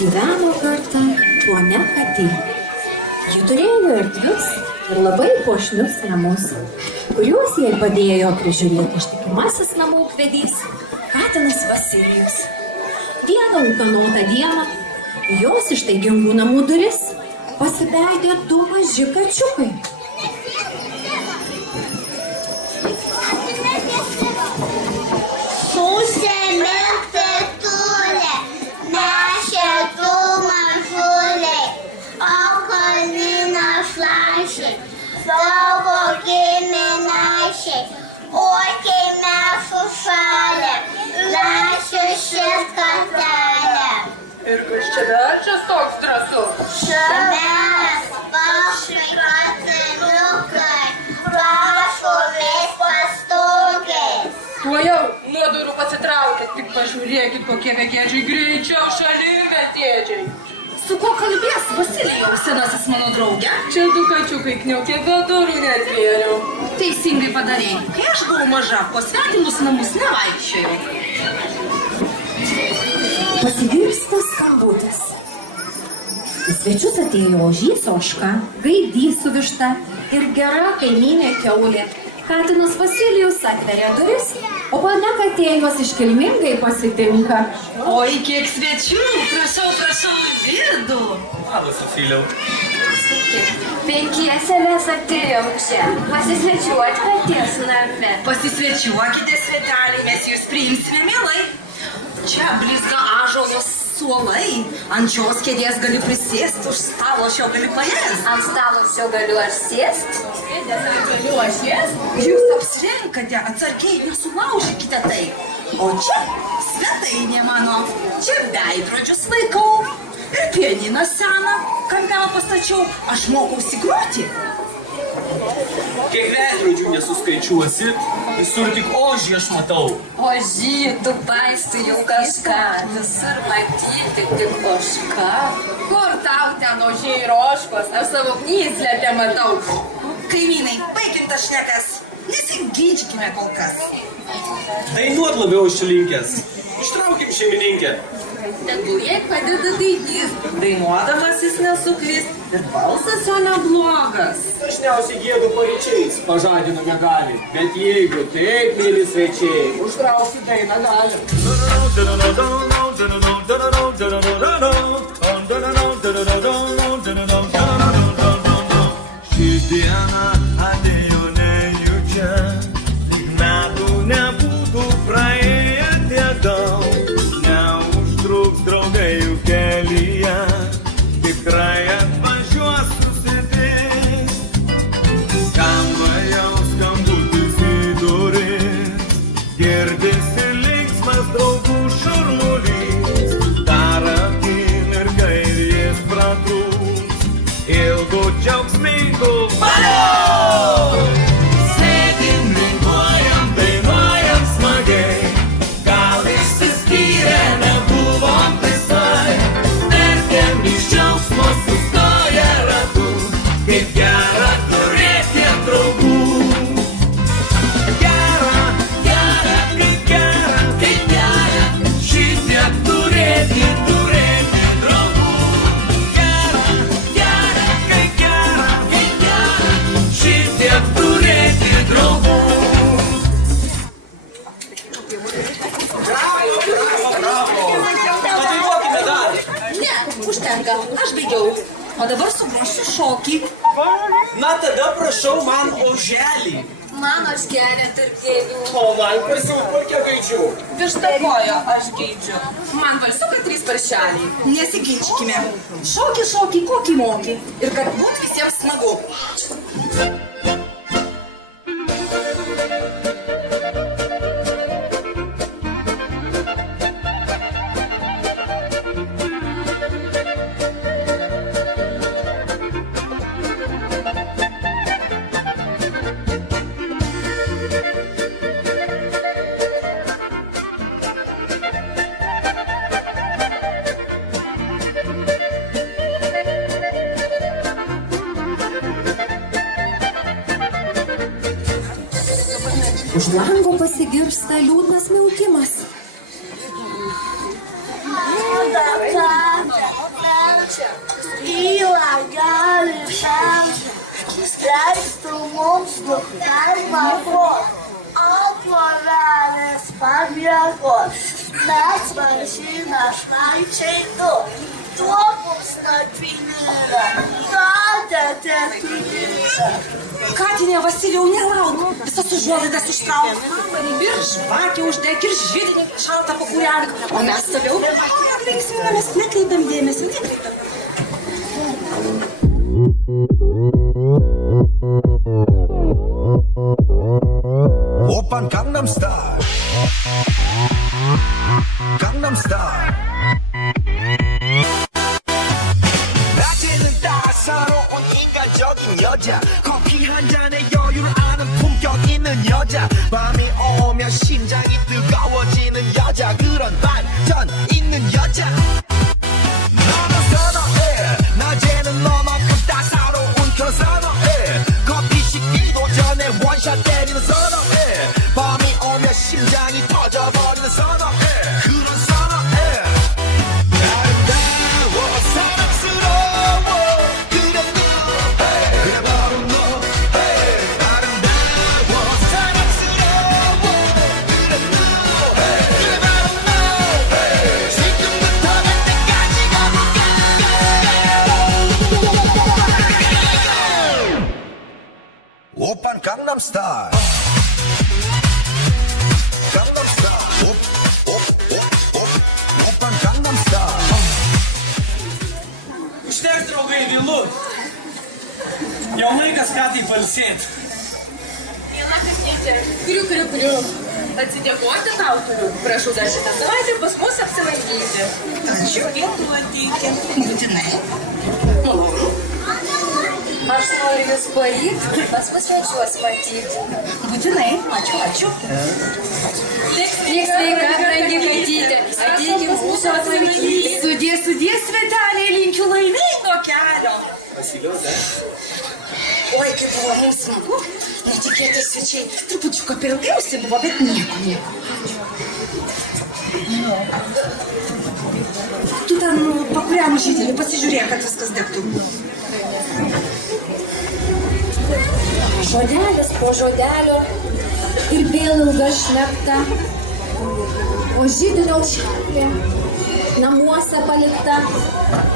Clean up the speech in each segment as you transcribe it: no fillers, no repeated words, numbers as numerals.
Gyveno kartą ponia Katė. Ji turėjo erdvius ir labai puošnius namus, kuriuos jai padėjo prižiūrėti ištikimasis namų ūkvedys katinas Vasilijus. Vieną ūkanotą dieną jos ištaigingų namų duris pasibeldė du maži kačiukai. Savo giminaičiai, o kai mes sušalę, lašė šis katelė. Ir kas čia verčias toks drąsus? Mes, pašai katiliukai, prašo vis pastogiais. Tuojau nuo durų pasitraukit, tik pažiūrėkit, kokie vekėdžiai greičiau šalim vetėdžiai. Su kuo kalbės Vasilijau, senasis mano draugė? Čia du kačiukai kniaukė, bet durų neatvėriau. Teisingai padarėjai. Kai aš buvau maža, po svetimus namus nevaikščiojau. Pasigirsta skambutis. Į svečius atėjo ožys Ožka, gaidys su višta ir gera kaimynė kiaulė. Katinas Vasilijus atveria duris, o ponia Katė juos iškilmingai pasitinka. Oi, kiek svečių! Prašau į vidų! Labas, Vasilijau. Penkiese mes atėjom čia, pasisvečiuot Katės name. Pasisvečiuokite, sveteliai, mes jūs priimsime mielai. Čia blizga ąžuolos suolai. Ant šios kėdės galiu prisėsti, už stalo šio galiu paėsti. Ant stalo šio galiu aš sėst? Jūs apsirenkate, atsargiai nesulaužykite tai. O čia svetainė mano. Čia veidrodžius laikau. Ir pianiną seną, kampe pastačiau. Aš mokausi groti. Kiek veidrodžių nesuskaičiuosi, visur tik ožį aš matau. Ožy, tu paistai jau kažką, visur matyti tik Ožka. Kur tau ten ožiai ir ožkos? Aš savo gnyslę te matau. Kaimynai, baikim tas šnekas. Nesiginčykime kol kas. Dainuot labiau išlinkęs. Ištraukim šeimininkę. Tegu jai padeda gaidys. Dainuodamas jis nesuklys. Ir balsas jo neblogas. Dažniausiai gėdu paryčiais, pažadinu negali. Bet jeigu taip, myli svečiai, užtraukti dainą gali. Ši diena atėjo nejučia, lyg metų nebūtų praėję tiek daug. Neužtruks draugai jų kelyje, tikrai atvažiuos susidės. Skamba jau skambutis į duris, girdisi linksmas draugų šurmulys. Dar akimirką ir jis pratrūks, ilgu džiaugsmingu valio! Sėdim, linguojam, dainuojam smagiai, gal išsiskyrę nebuvom visai. Vertėm iš džiaugsmo sustoję ratu, kaip gera turėti draugų. Gera, gera, kaip gera, kaip gera, šitiek turėti draugų. Gera, gera, kaip gera, kaip gera, šitiek turėti draugų. Bravo! Padainuokime dar! Ne, užtenka, aš baigiau. O dabar sugrosiu šokį. Na tada prašau man oželį. Man Ožkelė tarp gėlių. O man pasiūk kokią gaidžių. Višta koja aš geidžiu. Man valsuka 3 paršeliai. Nesiginčykime. Šokį, kokį moki. Ir kad būt visiems smagu. Už lango pasigirsta liūdnas miaukimas. Tata, Kyla gali šalta, leistų mums dukrai mamos, aplovelės pamiegos. Mes mažina šlaičiai du, tuo mums nakvynėra, tadate pinėra. Katinė Vasilijau, nelauk, visas užuolaidas ištrauk. Ir žvakę uždeg, ir židinį šaltą pakūrenk. O mes toliau linksminamės, nekreipiam dėmesio, nekreipiam. Oppan Gangnam Style. Gangnam Style. 낮에는 따사로운 인간적인 여자, 커피 한 잔에 여유를 아는 품격 있는 여자, 밤이 오면 심장이 뜨거워지는 여자, 그런 반전 있는 여자. 너는 선호해, 낮에는 너만큼 따사로운 그런 선호해, 커피 식기도 전에 원샷 때리는 선호해, 밤이 오면 심장이 터져버리는 선호해, 그런 선호해. 아름다워 사랑스러워 그래 너, 그래 바로 너. 아름다워 사랑스러워 그래 너, 그래 바로 너. 지금부터 갈 때까지 가볼까. 오빤 강남스타일. 강남스타일. 오빤 강남스타일. Išteks, draugai, vėlu. Jau laikas ką tai palsėti. Viena kasnytė. Kriu. Atsidėkoti tau turiu. Prašau dar šitą savaitę pas mus apsilankyti. Džiugintų ateiti. Būtinai. Aš noriu jūs paryt, pas mus svečiuos matyti. Būtinai. Ačiū. Sveika, brangi katytė. Ateikim mūsų aplankyti. Sudie, sveteliai, linkiu laimingo kelio. Oi, kaip buvo mums smagu. Netikėtai svečiai. Trupučiuką per ilgai užsibuvo, bet nieko. Tu ten pakūrenų žydinį, pasižiūrėk, kad viskas degtų. Žodelis po žodelio ir vėl ilga šnekta, o židinio šaklė namuose palikta,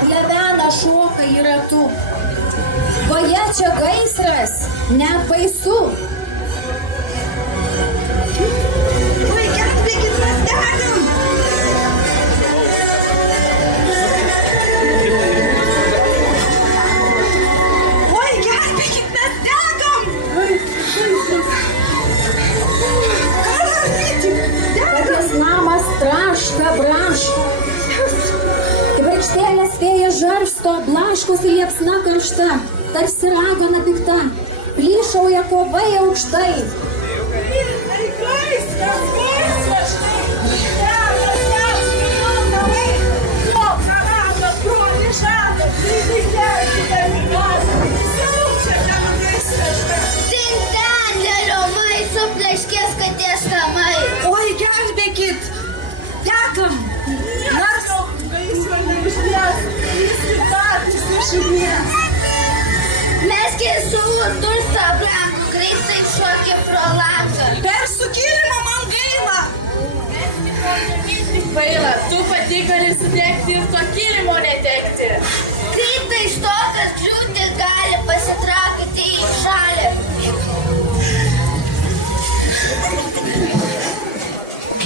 plevena šoka į ratų. Vaje čia gaisras, net baisu. Oi, gelbėkit, mes degam. Oi, gelbėkit, mes degam. Ką daryti? Kad jis namas traška, braško. Kibirkštėlės vėjas žarsto, blaškosi liepsna karšta, tarsi ragana pikta, plyšauja kovai aukštai. Tintelio maisto pleškės katės namai. Oi, gelbėkit. Degam. Meski sudursta brangų, greitai šokė pro langą. Per sukilimą man gaila. Gaila, tu pati gali sudegti ir to kilimo netekti. Greitai stogas kliūti gali pasitraukti į šalį.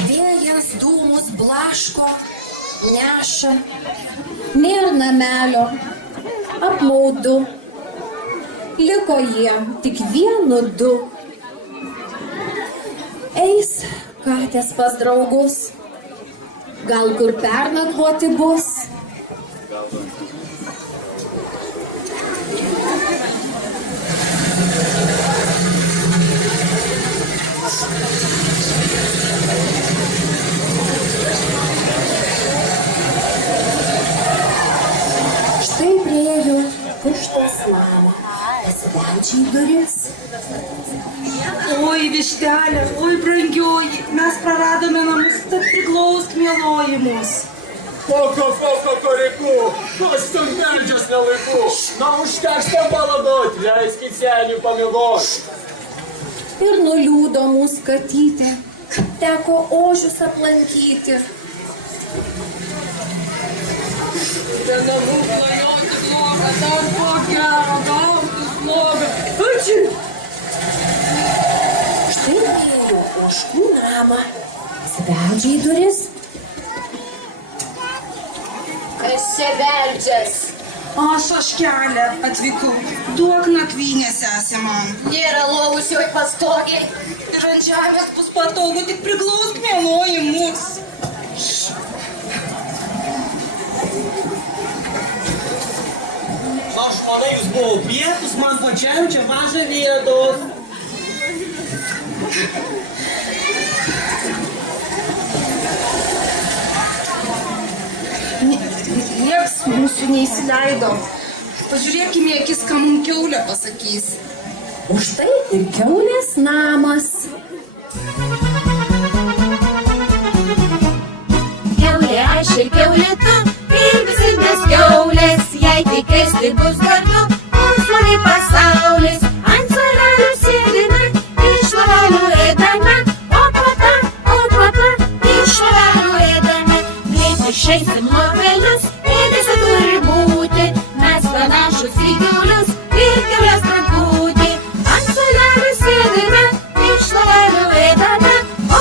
Vėjas dūmus blaško, neša, nėra namelio, apmaudu. Liko jie tik vienu du. Eis katės pas draugus, gal kur pernakvoti bus. Štai priėjo vištos namą, pasibeldžia į duris. Oi, vištelė, oi, brangioji, mes praradome namus, tad priglausk, mieloji mus. Koriku, kas ten meldžias nelaiku? Na, užteks ten baladoti, leiskit senių pamiegoti. Ir nuliūdo mūsų katytė, teko ožius aplankyti. Prie namų klajoti bloga, dar po gero, gautus bloga. Ačiū. Štai nuėjo ožkų namą, įsibeldžia į duris. Kas čia beldžias? Aš Ožkelė atvykau. Duok nakvynę, sesė man. Nėra lovus jau pastogiai. Ir ant žemės bus patogu, tik priglausk mieloji mus. Aš manai, jūs buvo pietus, man pačiam čia maža vietos. Nieks mūsų neįsileido. Pažiūrėkime, akis, ką mums kiaulė pasakys. Už tai ir kiaulės namas. Kiaulė aš ir kiaulė tu, ir visi mes kiaulės, jei tik esti bus kartu, mums mani pasaulis. Ant salelių sėdime, iš lavelių ėdame, o papa, iš lavelių ėdame. Greitai išeisim lovelius, ėdėsi turi būti, mes panašus į kiaulius, ir kiaulės trankūtį. Ant salelių sėdime, iš lavelių ėdame, o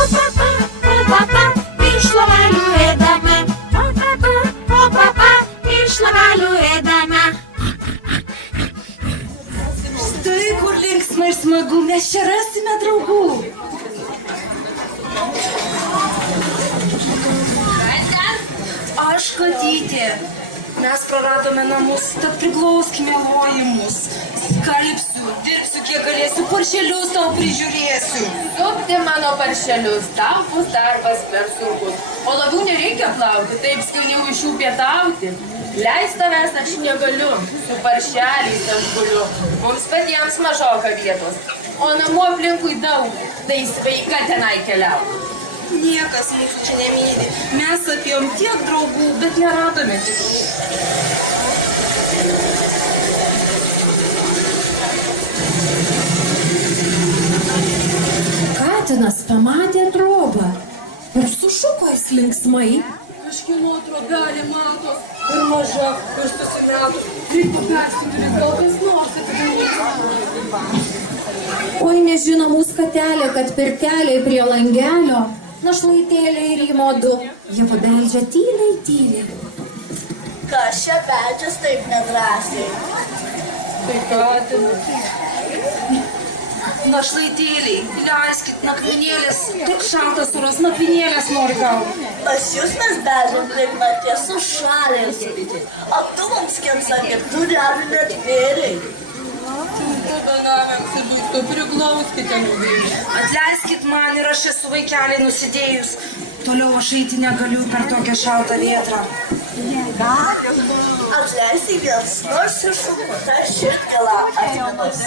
papa, iš lavelių ėdame. O papa, iš lavelių ėdame. Štai kur linksma ir smagu, mes čia rasime draugų. Aš katytė. Mes praradome namus, tad priglausk mieloji mus. Skalbsiu, dirbsiu kiek galėsiu, paršelius tau prižiūrėsiu. Supti mano paršelius, tau bus darbas per sunkus. O labiau nereikia plauti, taip skaniau iš jų pietauti. Leis tavęs aš negaliu, su paršeliais aš guliu. Mums patiems mažoka vietos, o namų aplinkui daug, tai sveika tenai keliauti. Niekas mūsų čia nemyli. Mes apėjom tiek draugų, bet neradome tikrų. Katinas pamatė trobą ir sušuko jis linksmai. Kažkieno trobelė matos, ir maža, ir susimetus. Kaip persiduris, gal kas nors atidarys. Oi, nežino mūsų katelė, kad pirtelė prie langelio, našlaitėlė ir įmodu, jie pabeldžia tyliai. Kas čia beldžias taip nedrąsiai? Tai katinas. Našlaitėliai, leiskit nakvinėlės, tik šaltas oras, nakvinėlės nori gauti. Pas jūs mes beldžiam kaip nakties sušalės. O tu mums kiemsakė, tu realiai netvėriai. Benamiams įdūsto, priglauskite nuveikti. Atleiskit man ir aš esu vaikeliai nusidėjus. Toliau aš eiti negaliu per tokią šaltą vėtrą. Atleisti vienas nors iššūko, tai širdgėlą atmenos.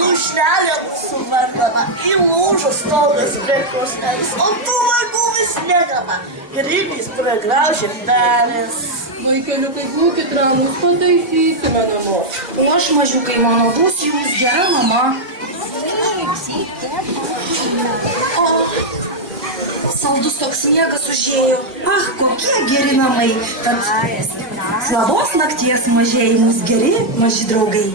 Lūšnelė mūsų vargana, į lūžų stogas prie krosnelės, o tų vargų vis negama, grindys prie graužė perės. Vaikeliukai, būkit ramus, pataisysime namo. O aš mažiukai, mano, bus jums gera mama. O, saldus toks miegas užėjo. Ach, kokie geri namai. Tad labos nakties mažieji mūsų geri, maži draugai.